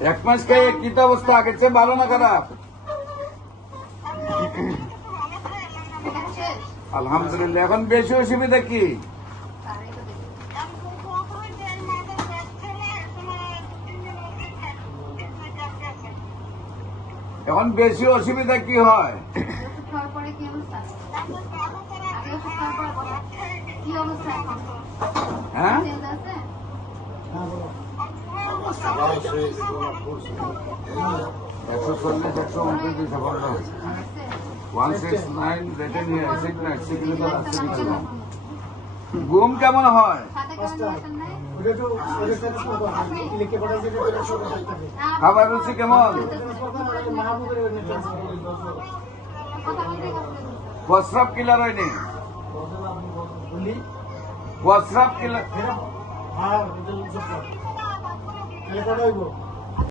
এক মাস খেয়ে কি তো অবস্থা, আগের চেয়ে ভালো না খারাপ? আলহামদুলিল্লাহ। এখন বেশি অসুবিধা কি? এখন বেশি অসুবিধা কি হয়? হ্যাঁ, 169 ঘুম কেমন হয়? খাবার রুচি কেমন? প্রস্রাব কিলার হয়নি? প্রস্রাব কিলার